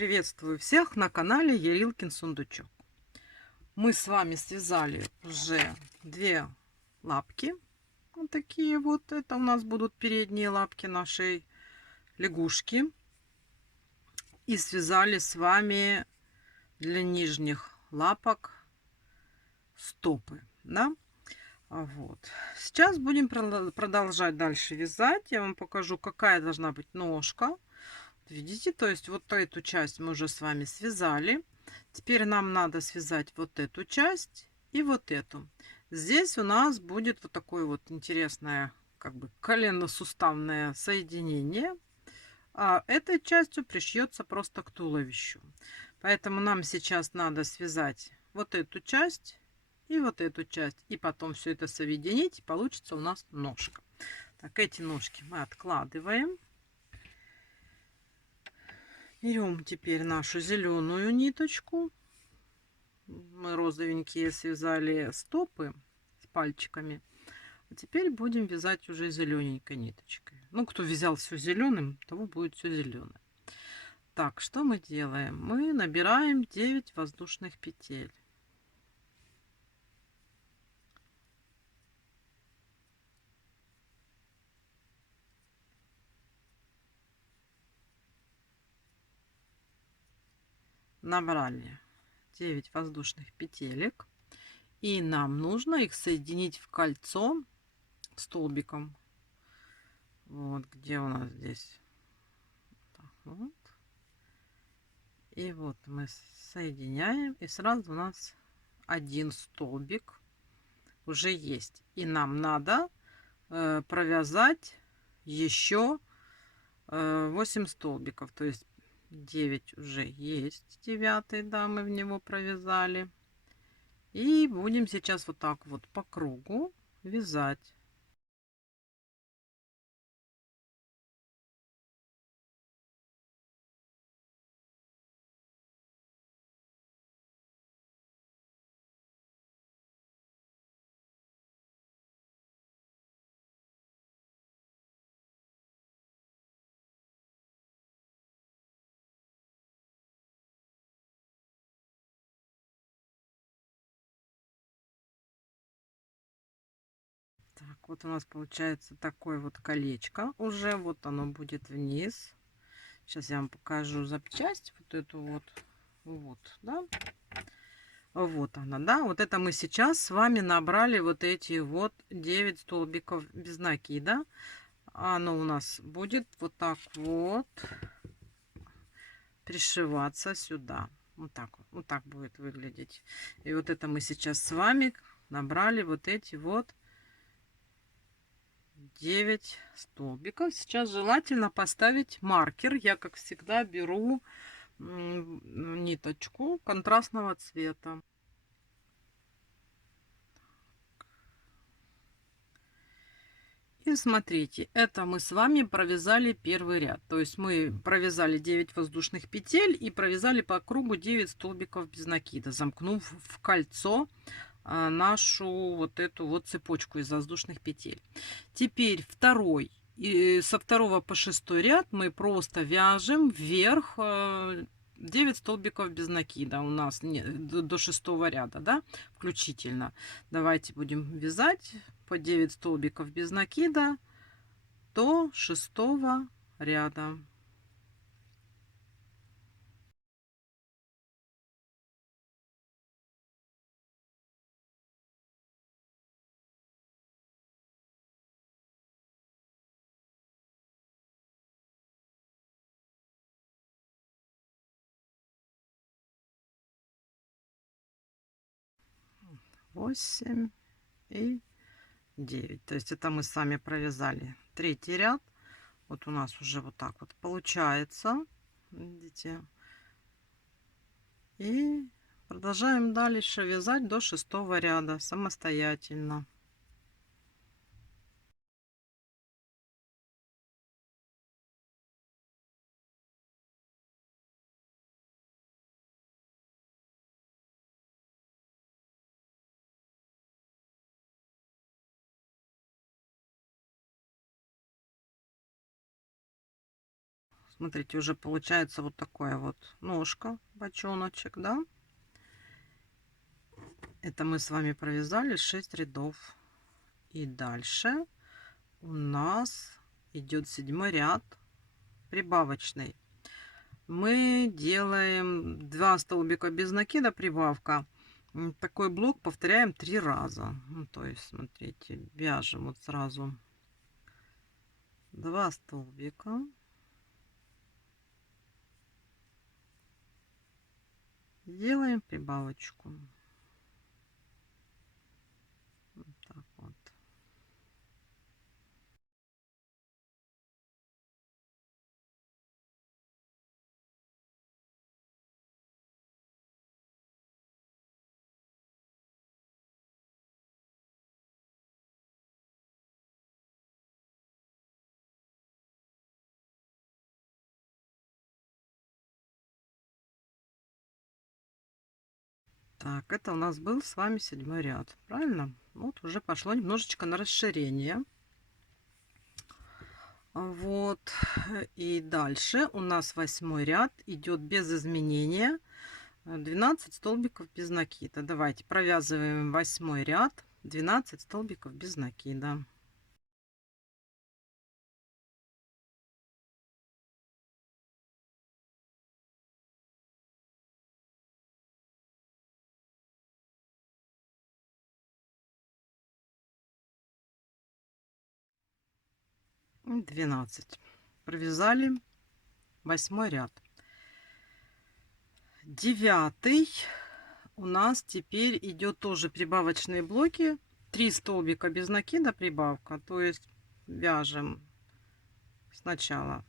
Приветствую всех на канале Ярилкин Сундучок. Мы с вами связали уже две лапки. Вот такие вот. Это у нас будут передние лапки нашей лягушки. И связали с вами для нижних лапок стопы. Да? Вот. Сейчас будем продолжать дальше вязать. Я вам покажу, какая должна быть ножка. Видите, то есть вот эту часть мы уже с вами связали. Теперь нам надо связать вот эту часть и вот эту. Здесь у нас будет вот такое вот интересное, как бы колено-суставное соединение. А этой частью пришьется просто к туловищу. Поэтому нам сейчас надо связать вот эту часть и вот эту часть. И потом все это соединить. И получится у нас ножка. Так, эти ножки мы откладываем. Берем теперь нашу зеленую ниточку. Мы розовенькие связали стопы с пальчиками. А теперь будем вязать уже зелененькой ниточкой. Ну, кто вязал все зеленым, того будет все зеленое. Так, что мы делаем? Мы набираем 9 воздушных петель. Набрали 9 воздушных петелек. И нам нужно их соединить в кольцо столбиком. Вот где у нас здесь. Так, вот. И вот мы соединяем. И сразу у нас один столбик уже есть. И нам надо провязать еще 8 столбиков. То есть 9 уже есть. 9, да, мы в него провязали. И будем сейчас вот так вот по кругу вязать. Так, вот у нас получается такое вот колечко уже. Вот оно будет вниз. Сейчас я вам покажу запчасть. Вот эту вот. Вот, да. Вот она, да. Вот это мы сейчас с вами набрали вот эти вот 9 столбиков без накида. Оно у нас будет вот так вот пришиваться сюда. Вот так будет выглядеть. И вот это мы сейчас с вами набрали вот эти вот 9 столбиков. Сейчас желательно поставить маркер. Я, как всегда, беру ниточку контрастного цвета. И смотрите, это мы с вами провязали первый ряд. То есть мы провязали 9 воздушных петель и провязали по кругу 9 столбиков без накида, замкнув в кольцо нашу вот эту вот цепочку из воздушных петель. Теперь второй. И со второго по шестой ряд мы просто вяжем вверх 9 столбиков без накида у нас до шестого ряда, да, включительно. Давайте будем вязать по 9 столбиков без накида до шестого ряда. Восемь и 9. То есть это мы с вами провязали третий ряд. Вот у нас уже вот так вот получается. Видите? И продолжаем дальше вязать до шестого ряда самостоятельно. Смотрите, уже получается вот такое вот ножка, бочоночек, да? Это мы с вами провязали 6 рядов. И дальше у нас идет 7 ряд прибавочный. Мы делаем 2 столбика без накида, прибавка. Такой блок повторяем 3 раза. Ну, то есть, смотрите, вяжем вот сразу 2 столбика. Делаем прибавочку. Вот так вот. Так, это у нас был с вами 7 ряд, правильно? Вот уже пошло немножечко на расширение. Вот. И дальше у нас 8 ряд идет без изменения. 12 столбиков без накида. Давайте провязываем 8 ряд, 12 столбиков без накида. И 12. Провязали 8 ряд. 9 у нас теперь идет тоже прибавочные блоки. 3 столбика без накида прибавка. То есть вяжем сначала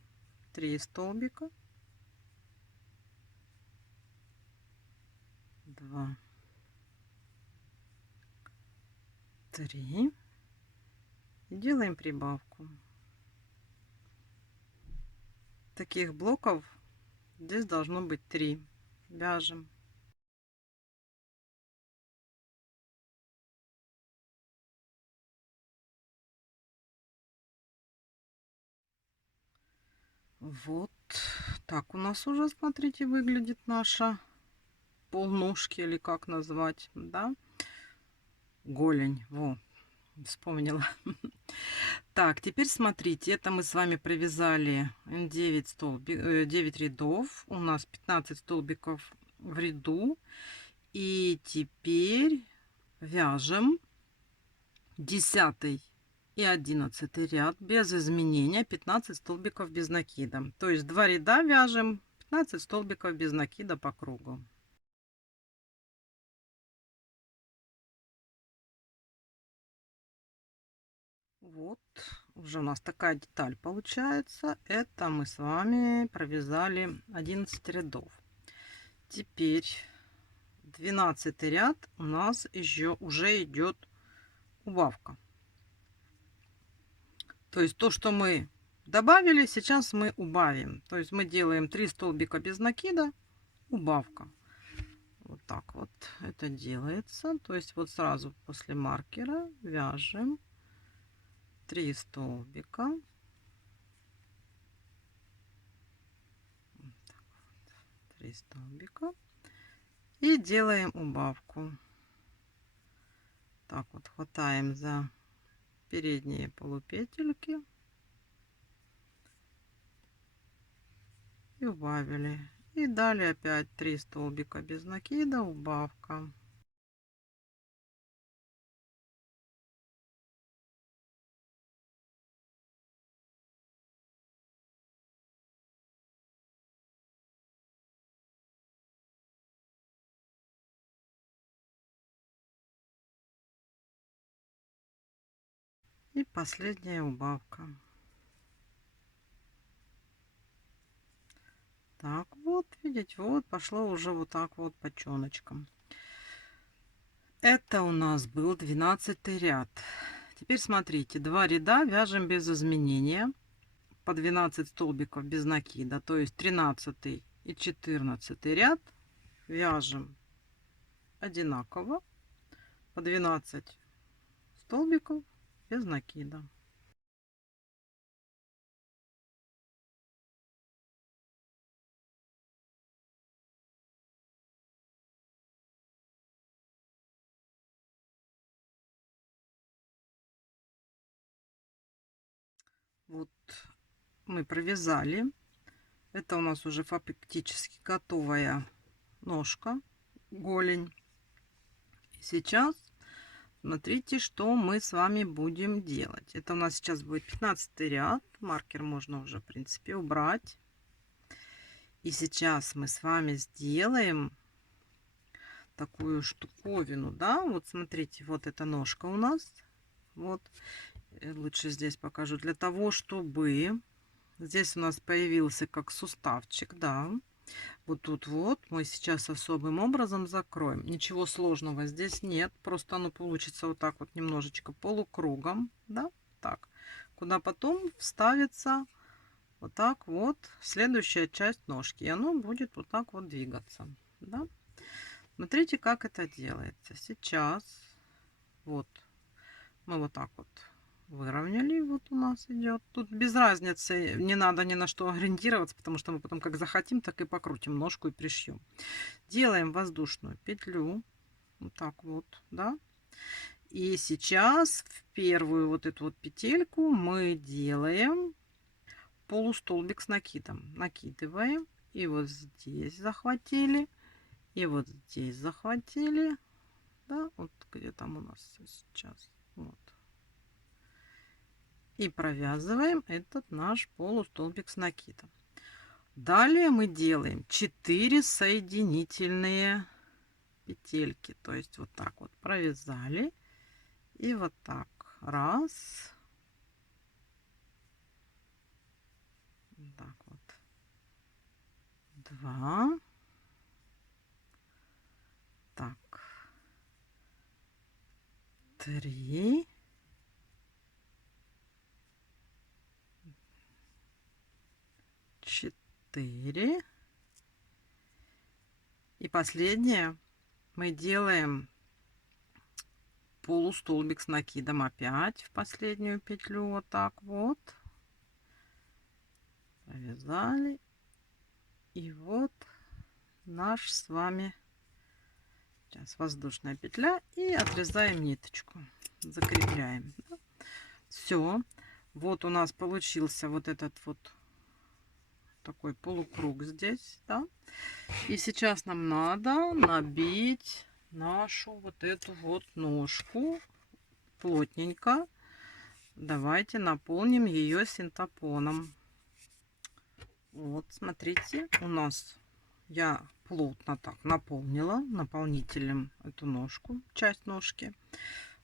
3 столбика, 2, 3 и делаем прибавку. Таких блоков здесь должно быть 3. Вяжем. Вот так у нас уже, смотрите, выглядит наша полножки, или как назвать, да? Голень. Во, вспомнила. Так, теперь смотрите, это мы с вами провязали 9 рядов. У нас 15 столбиков в ряду. И теперь вяжем 10 и 11 ряд без изменения, 15 столбиков без накида. То есть 2 ряда вяжем 15 столбиков без накида по кругу. Вот уже у нас такая деталь получается. Это мы с вами провязали 11 рядов. Теперь 12 ряд у нас еще уже идет убавка. То есть то, что мы добавили, сейчас мы убавим. То есть мы делаем 3 столбика без накида, убавка. Вот так вот это делается. То есть вот сразу после маркера вяжем 3 столбика. Вот так вот, 3 столбика. И делаем убавку. Так вот хватаем за передние полупетельки и убавили. И далее опять 3 столбика без накида, убавка. И последняя убавка. Так вот, видите, вот пошло уже вот так вот по чёночкам. Это у нас был 12 ряд. Теперь смотрите, 2 ряда вяжем без изменения по 12 столбиков без накида, то есть 13 и 14 ряд вяжем одинаково по 12 столбиков без накида. Вот мы провязали. Это у нас уже фактически готовая ножка, голень. Сейчас смотрите, что мы с вами будем делать. Это у нас сейчас будет 15 ряд. Маркер можно уже, в принципе, убрать. И сейчас мы с вами сделаем такую штуковину, да. Вот смотрите, вот эта ножка у нас. Вот. Лучше здесь покажу. Для того, чтобы здесь у нас появился как суставчик, да. Вот тут вот мы сейчас особым образом закроем. Ничего сложного здесь нет. Просто оно получится вот так вот немножечко полукругом, да, так. Куда потом вставится вот так вот следующая часть ножки. И оно будет вот так вот двигаться, да. Смотрите, как это делается. Сейчас вот мы вот так вот выровняли, вот у нас идет. Тут без разницы, не надо ни на что ориентироваться, потому что мы потом как захотим, так и покрутим ножку и пришьем. Делаем воздушную петлю, вот так вот, да. И сейчас в первую вот эту вот петельку мы делаем полустолбик с накидом. Накидываем, и вот здесь захватили, и вот здесь захватили, да, вот где там у нас сейчас, вот. И провязываем этот наш полустолбик с накидом. Далее мы делаем 4 соединительные петельки, то есть вот так вот провязали и вот так раз, так вот, 2, так, 3, 4 и последнее мы делаем полустолбик с накидом опять в последнюю петлю, вот так вот провязали, и вот наш с вами сейчас воздушная петля, и отрезаем ниточку, закрепляем. Все, вот у нас получился вот этот вот такой полукруг здесь, да. И сейчас нам надо набить нашу вот эту вот ножку плотненько. Давайте наполним ее синтепоном. Вот, смотрите, у нас я плотно так наполнила наполнителем эту ножку, часть ножки.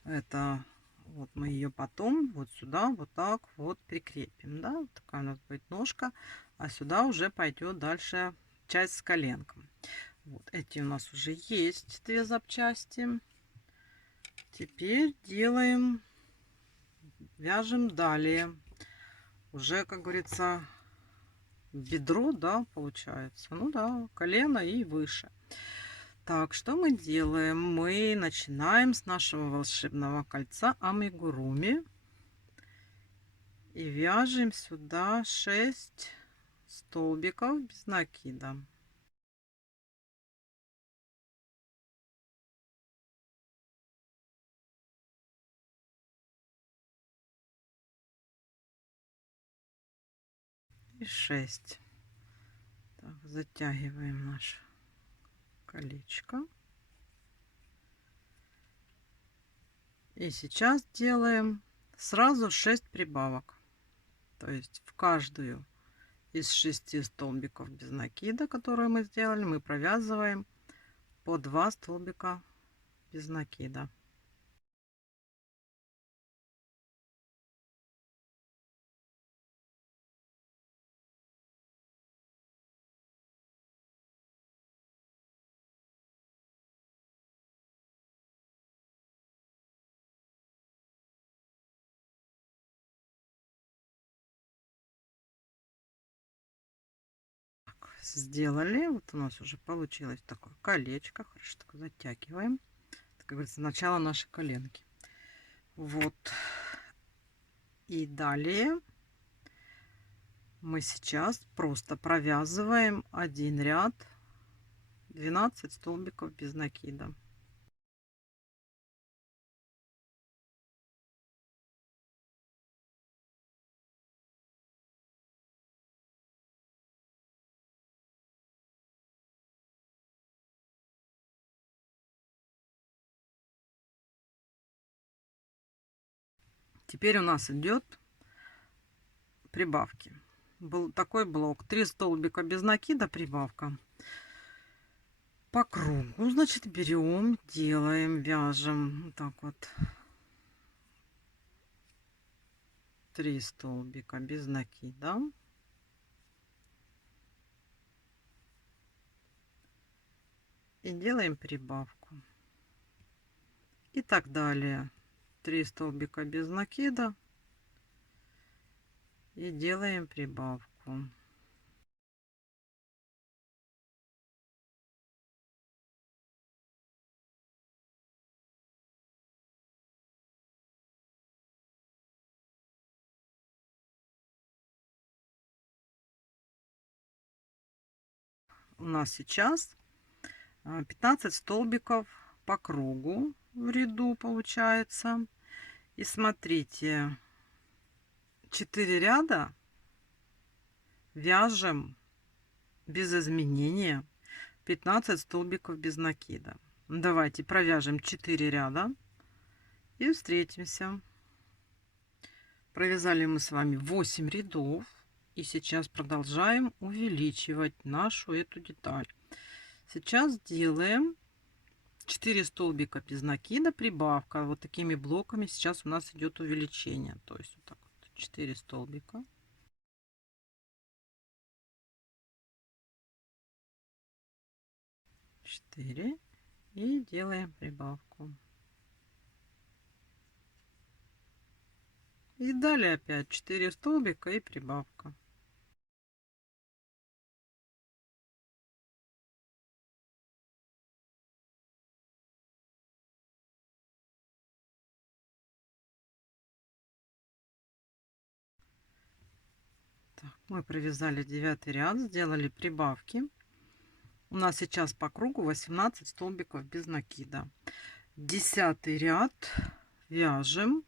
Это вот мы ее потом вот сюда вот так вот прикрепим, да. Вот такая у нас будет ножка, а сюда уже пойдет дальше часть с коленком. Вот эти у нас уже есть две запчасти. Теперь делаем, вяжем далее. Уже, как говорится, бедро, да, получается. Ну да, колено и выше. Так, что мы делаем? Мы начинаем с нашего волшебного кольца амигуруми. И вяжем сюда 6 столбиков без накида. И 6. Так, затягиваем наше колечко. И сейчас делаем сразу 6 прибавок. То есть в каждую из 6 столбиков без накида, которые мы сделали, мы провязываем по 2 столбика без накида. Сделали, вот у нас уже получилось такое колечко, хорошо так затягиваем, как говорится, начало нашей коленки. Вот, и далее мы сейчас просто провязываем один ряд 12 столбиков без накида. Теперь у нас идет прибавки. Был такой блок: 3 столбика без накида, прибавка по кругу. Значит, берем, делаем, вяжем вот так вот 3 столбика без накида, и делаем прибавку. И так далее. 3 столбика без накида и делаем прибавку. У нас сейчас 15 столбиков по кругу в ряду получается. И смотрите, 4 ряда вяжем без изменения 15 столбиков без накида. Давайте провяжем 4 ряда и встретимся. Провязали мы с вами 8 рядов, и сейчас продолжаем увеличивать нашу эту деталь. Сейчас делаем 4 столбика без накида, прибавка. Вот такими блоками сейчас у нас идет увеличение. То есть вот так вот 4 столбика. Четыре. И делаем прибавку. И далее опять 4 столбика и прибавка. Так, мы провязали 9 ряд, сделали прибавки. У нас сейчас по кругу 18 столбиков без накида. 10 ряд вяжем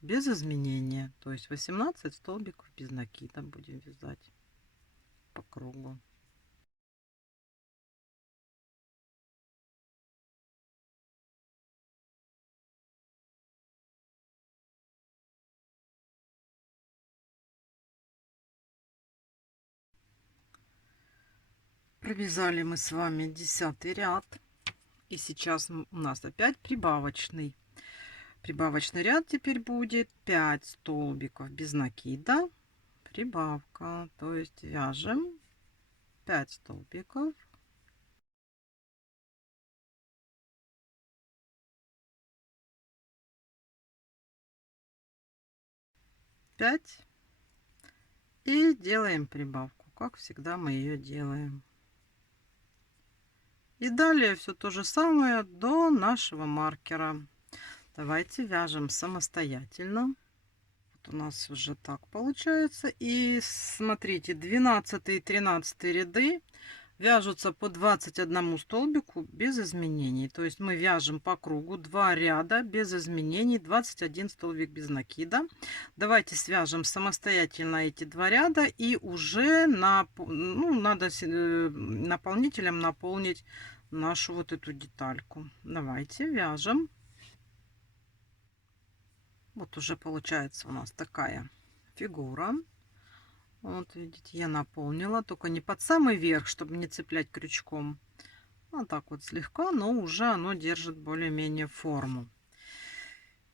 без изменения, то есть 18 столбиков без накида будем вязать по кругу. Провязали мы с вами 10 ряд, и сейчас у нас опять прибавочный ряд. Теперь будет 5 столбиков без накида, прибавка, то есть вяжем 5 столбиков, и делаем прибавку, как всегда мы ее делаем. И далее все то же самое до нашего маркера. Давайте вяжем самостоятельно. Вот у нас уже так получается. И смотрите, 12 и 13 ряды вяжутся по 21 столбику без изменений. То есть мы вяжем по кругу 2 ряда без изменений, 21 столбик без накида. Давайте свяжем самостоятельно эти 2 ряда, и уже надо наполнителем наполнить нашу вот эту детальку. Давайте вяжем. Вот уже получается у нас такая фигура. Вот видите, я наполнила, только не под самый верх, чтобы не цеплять крючком, а так вот слегка, но уже оно держит более-менее форму.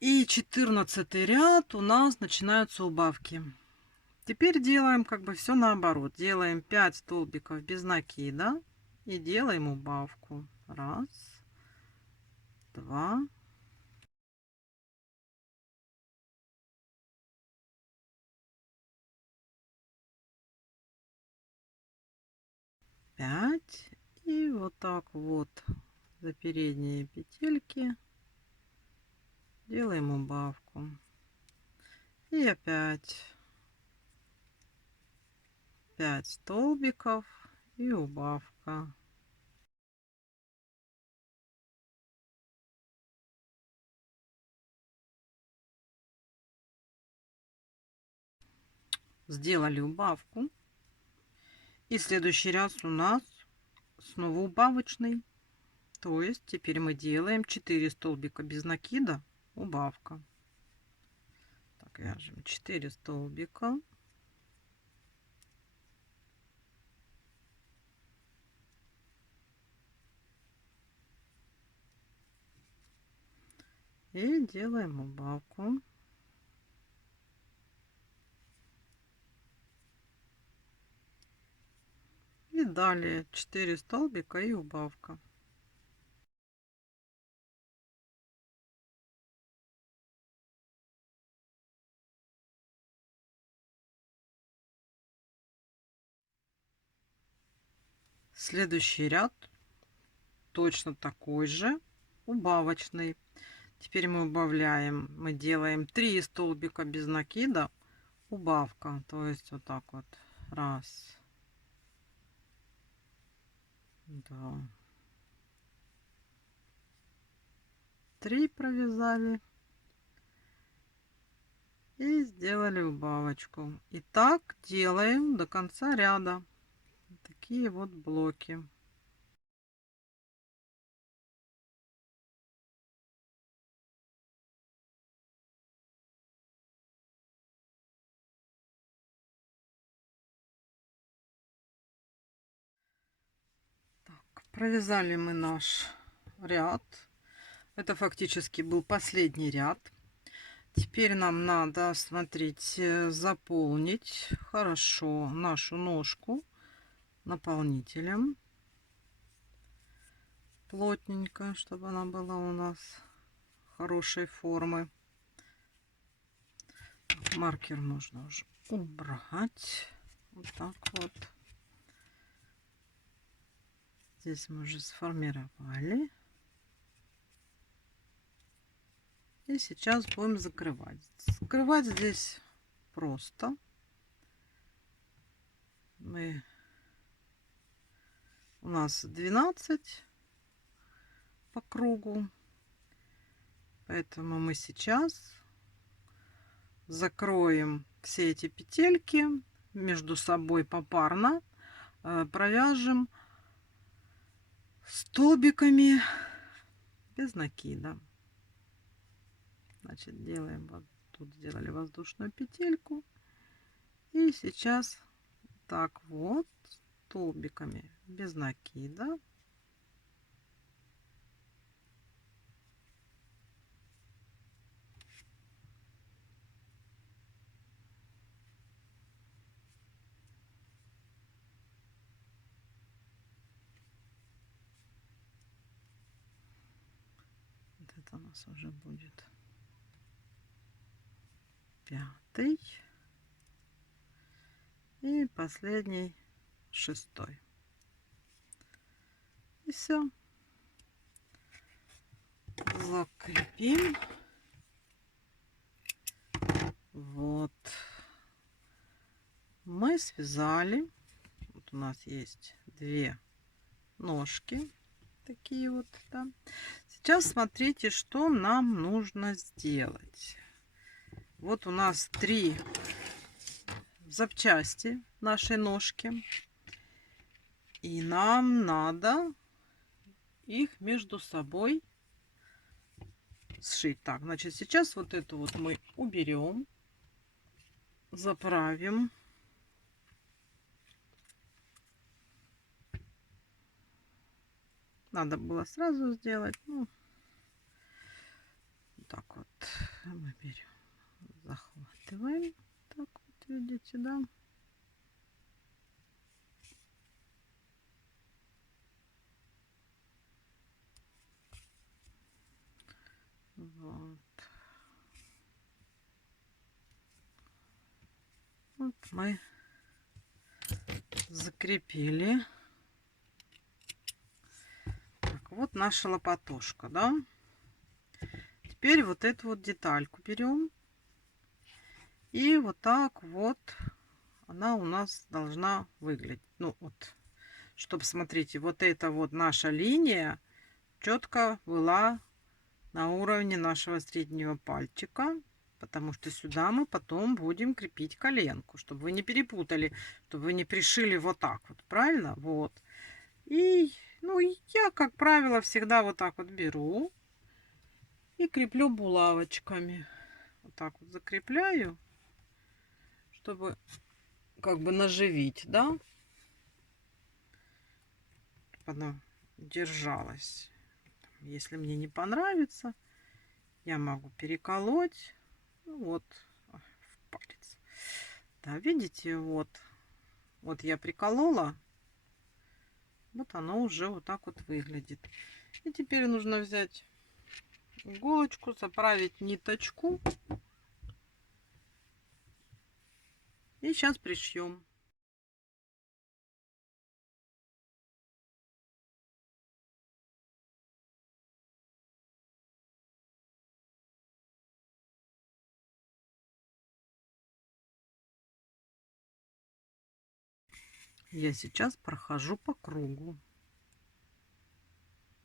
И 14 ряд у нас начинаются убавки. Теперь делаем как бы все наоборот. Делаем 5 столбиков без накида и делаем убавку. Раз, два, 5. И вот так вот за передние петельки делаем убавку. И опять 5 столбиков и убавка. Сделали убавку. И следующий раз у нас снова убавочный. То есть теперь мы делаем 4 столбика без накида, убавка. Так, так вяжем 4 столбика. И делаем убавку. И далее 4 столбика и убавка. Следующий ряд точно такой же, убавочный. Теперь мы убавляем, мы делаем 3 столбика без накида, убавка, то есть вот так вот, раз, два, 3 провязали и сделали убавочку. И так делаем до конца ряда. Такие вот блоки. Так, провязали мы наш ряд. Это фактически был последний ряд. Теперь нам надо, смотрите, заполнить хорошо нашу ножку наполнителем. Плотненько, чтобы она была у нас хорошей формы. Маркер можно уже убрать. Вот так вот. Здесь мы уже сформировали. И сейчас будем закрывать. Закрывать здесь просто. У нас 12 по кругу. Поэтому мы сейчас закроем все эти петельки между собой попарно. Провяжем столбиками без накида. Значит, делаем вот тут, сделали воздушную петельку. И сейчас так вот столбиками без накида вот это у нас уже будет 5 и последний 6. И все. Закрепим. Вот. Мы связали. Вот у нас есть 2 ножки. Такие вот, да. Сейчас смотрите, что нам нужно сделать. Вот у нас 3 запчасти нашей ножки. И нам надо их между собой сшить. Так, значит, сейчас вот эту вот мы уберем, заправим. Надо было сразу сделать. Ну, так вот мы берем, захватываем. Так вот, видите, да? Вот. Вот мы закрепили. Так, вот наша лопатушка, да? Теперь вот эту вот детальку берем. И вот так вот она у нас должна выглядеть. Ну вот, чтобы, смотрите, вот эта вот наша линия четко была на уровне нашего среднего пальчика. Потому что сюда мы потом будем крепить коленку, чтобы вы не перепутали, чтобы вы не пришили вот так вот, правильно? Вот. И, ну, я, как правило, всегда вот так вот беру и креплю булавочками. Вот вот так вот закрепляю, чтобы как бы наживить, да, чтобы она держалась. Если мне не понравится, я могу переколоть, ну, вот в палец. Да, видите, вот я приколола, вот оно уже вот так вот выглядит. И теперь нужно взять иголочку, заправить ниточку и сейчас пришьем. Я сейчас прохожу по кругу,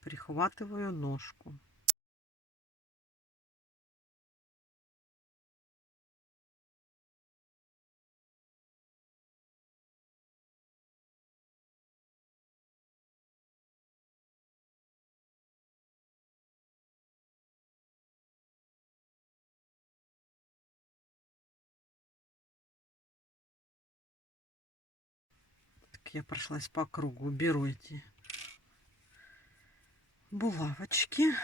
прихватываю ножку. Так я прошлась по кругу, беру эти булавочки.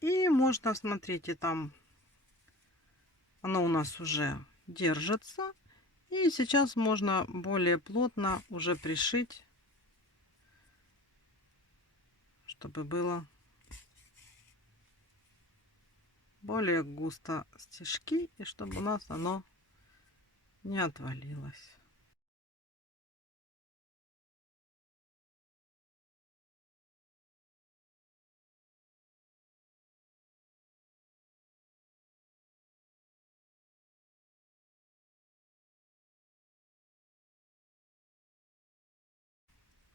И можно, смотрите, там оно у нас уже держится. И сейчас можно более плотно уже пришить, чтобы было более густо стежки и чтобы у нас оно не отвалилось.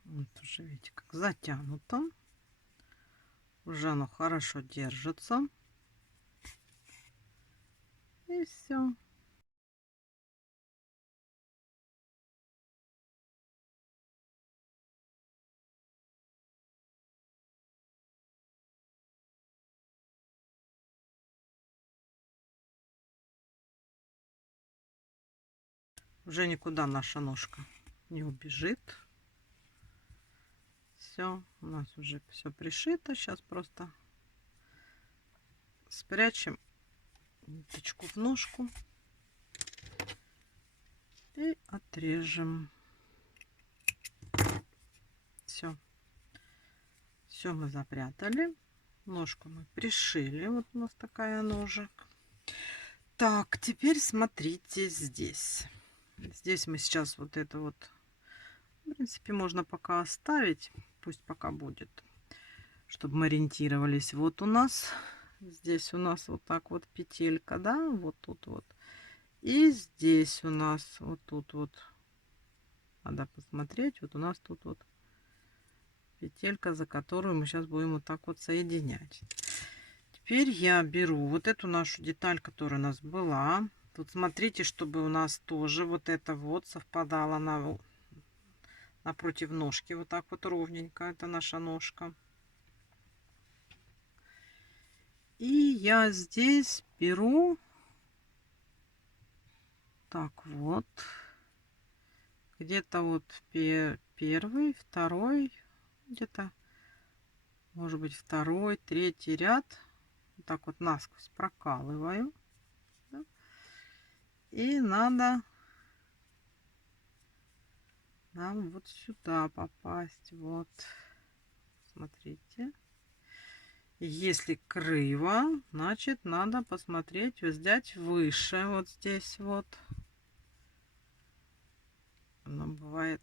Вот уже видите, как затянуто. Уже оно хорошо держится. И все. Уже никуда наша ножка не убежит. Все, у нас уже все пришито. Сейчас просто спрячем ниточку в ножку и отрежем. Все. Все мы запрятали. Ножку мы пришили. Вот у нас такая ножек. Так, теперь смотрите здесь. Здесь мы сейчас вот это вот, в принципе, можно пока оставить. Пусть пока будет, чтобы мы ориентировались. Вот у нас, здесь у нас вот так вот петелька, да, вот тут вот. И здесь у нас вот тут вот, надо посмотреть, вот у нас тут вот петелька, за которую мы сейчас будем вот так вот соединять. Теперь я беру вот эту нашу деталь, которая у нас была. Тут смотрите, чтобы у нас тоже вот это вот совпадало напротив ножки. Вот так вот ровненько. Это наша ножка. И я здесь беру так вот. Где-то вот первый, второй, где-то, может быть, второй, третий ряд. Вот так вот насквозь прокалываю. Да? И надо нам вот сюда попасть. Вот. Смотрите. Если криво, значит, надо посмотреть, взять выше. Вот здесь вот. Оно бывает.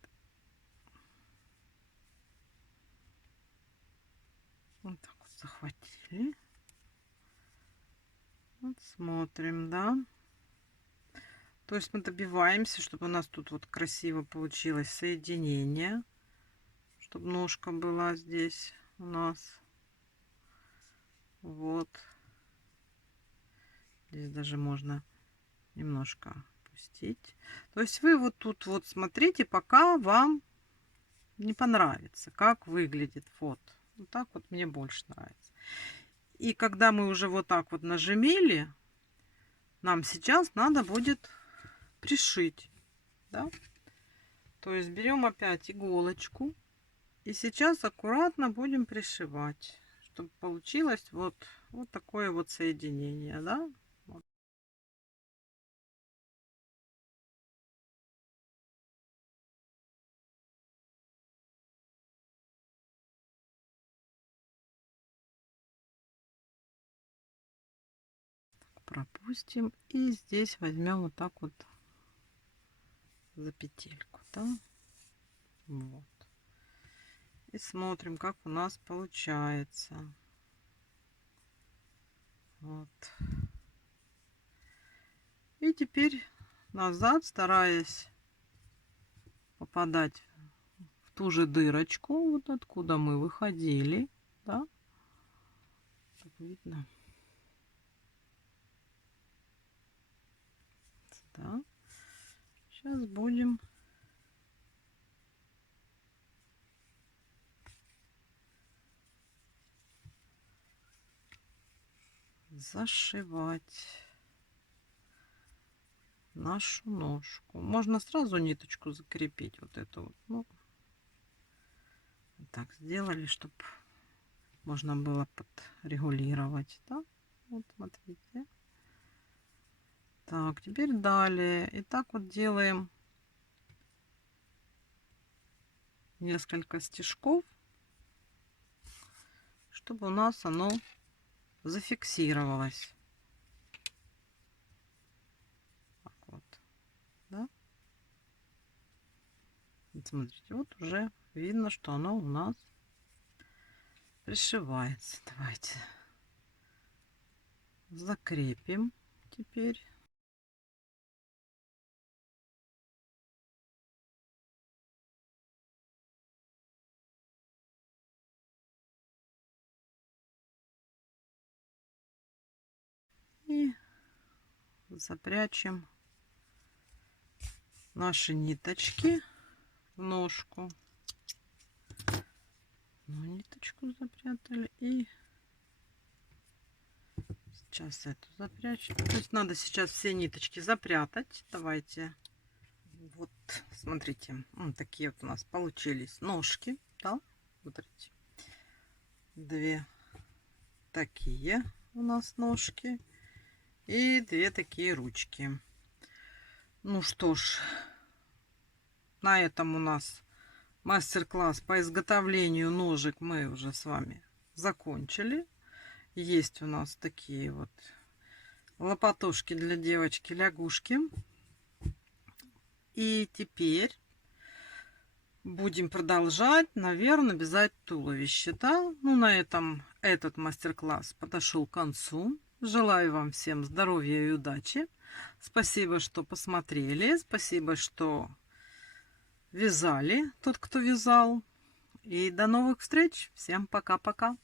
Вот так вот захватили. Вот смотрим, да. То есть мы добиваемся, чтобы у нас тут вот красиво получилось соединение. Чтобы ножка была здесь у нас. Вот. Здесь даже можно немножко опустить. То есть вы вот тут вот смотрите, пока вам не понравится, как выглядит вот. Вот так вот мне больше нравится. И когда мы уже вот так вот нажимили, нам сейчас надо будет пришить, да? То есть берем опять иголочку и сейчас аккуратно будем пришивать, чтобы получилось вот такое вот соединение, да? Вот. Пропустим и здесь возьмем вот так вот за петельку, да? Вот. И смотрим, как у нас получается. Вот. И теперь назад, стараясь попадать в ту же дырочку, вот откуда мы выходили, да? Так видно. Да. Сейчас будем зашивать нашу ножку. Можно сразу ниточку закрепить, вот эту вот. Ну, так сделали, чтобы можно было подрегулировать, да? Вот смотрите. Так, теперь далее. И так вот делаем несколько стежков, чтобы у нас оно зафиксировалось. Так вот, да? Вот смотрите, вот уже видно, что оно у нас пришивается. Давайте закрепим теперь. И запрячем наши ниточки в ножку. Ну, ниточку запрятали и сейчас эту запрячем. То есть надо сейчас все ниточки запрятать. Давайте. Вот, смотрите, вот такие вот у нас получились ножки, да? Смотрите, две такие у нас ножки и две такие ручки. Ну что ж, на этом у нас мастер-класс по изготовлению ножек мы уже с вами закончили. Есть у нас такие вот лопатушки для девочки лягушки. И теперь будем продолжать, наверное, вязать туловище, да? Ну, на этом этот мастер-класс подошел к концу. Желаю вам всем здоровья и удачи. Спасибо, что посмотрели. Спасибо, что вязали, тот, кто вязал. И до новых встреч. Всем пока-пока.